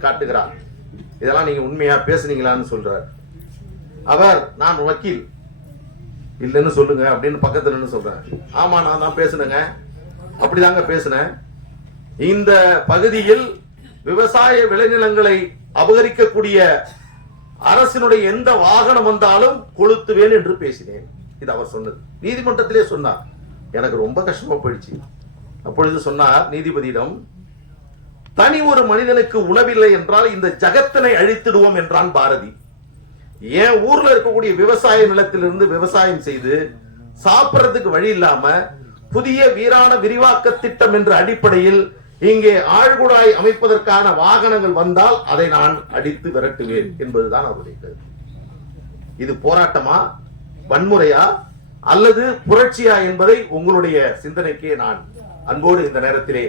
காட்டுகிறார். இதெல்லாம் நீங்க உண்மையா பேசுனீங்களான்னு சொல்றார். அவர் நான் வக்கீல் இல்லைன்னு சொல்லுங்க அப்படின்னு பக்கத்துல நின்னு சொல்றேன். ஆமா நான் தான் பேசுனேங்க, அப்படிதாங்க பேசுனேன். இந்த பகுதியில் விவசாய விளைநிலங்களை அபகரிக்கக்கூடிய அரசினுடைய எந்த வாகனம் வந்தாலும் கொளுத்துவேன் என்று பேசினேன். இது அவர் சொன்னது, நீதிமன்றத்திலே சொன்னார். எனக்கு ரொம்ப கஷ்டமா போயிடுச்சு. அப்பொழுது சொன்னார் நீதிபதியிடம், தனி ஒரு மனிதனுக்கு உணவில்லை என்றால் இந்த ஜகத்தினை அழித்திடுவோம் என்றான் பாரதி. என் ஊர்ல இருக்கக்கூடிய விவசாய நிலத்திலிருந்து விவசாயம் செய்து சாப்பிடறதுக்கு வழி இல்லாம புதிய வீராண விரிவாக்க திட்டம் என்ற அடிப்படையில் இங்கே ஆழ்குழாய் அமைப்பதற்கான வாகனங்கள் வந்தால் அதை நான் அடித்து விரட்டுவேன் என்பதுதான் அவருடைய கருத்து. இது போராட்டமா, வன்முறையா அல்லது புரட்சியா என்பதை உங்களுடைய சிந்தனைக்கே நான் அன்போடு இந்த நேரத்திலே